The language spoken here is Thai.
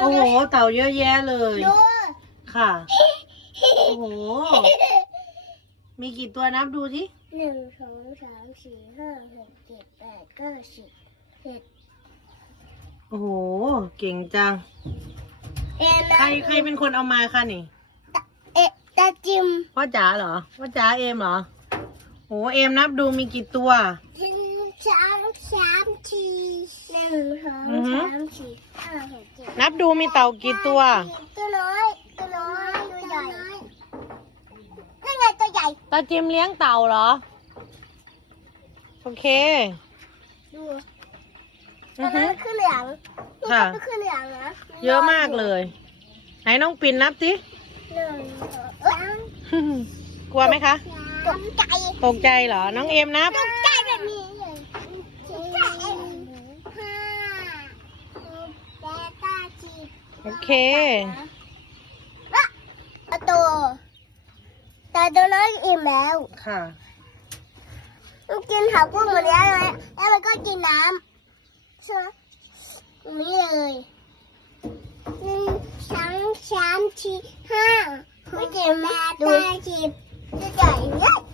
โอ้โห เต่าเยอะแยะเลย ดูค่ะ โอ้โห มีกี่ตัวนับดูสิหนึ่งสองสามสี่ห้าหกเจ็ดแปดเก้าสิบเอ็ดโอ้โห เก่งจัง เอ็นใครใครเป็นคนเอามาคะนี่ เอ็ดตาจิมพ่อจ๋าเหรอ พ่อจ๋าเอมเหรอโหเอมนับดูมีกี่ตัวหนึ่งสองสามสี่ห นึ่งสองอือฮึสามสี่ห้าหกเจ็ดนับดูมีเต่ากี่ตัว ตัวน้อยตัวน้อยตัวใหญ่นั่นไงตัวใหญ่ตาจิมเลี้ยงเต่าเหรอ โอเค ดูอืตัวอฮึนั้นคือเหลืองนี่ค่ะ ก็คือเหลืองนะเยอะมากเลย ไหนน้องปิ่นนับสิ หนึ่งสองกลัวไหมคะตกใจ ตกใจเหรอ น้องเอมนับ ตกใจแบบนี้เลยตกใจห้าหกแปดเก้าสิบ โอเคอะอะตัวแต่ตัวน้อยอิ่มแล้ว ค่ะมันกินหากุ้งหมดแล้วเลยแล้วมันก็กินน้ำใช่ไหมตรงนี้เลยหนึ่งสองสามสี่ห้าหกเจ็ดแปดเก้าสิบ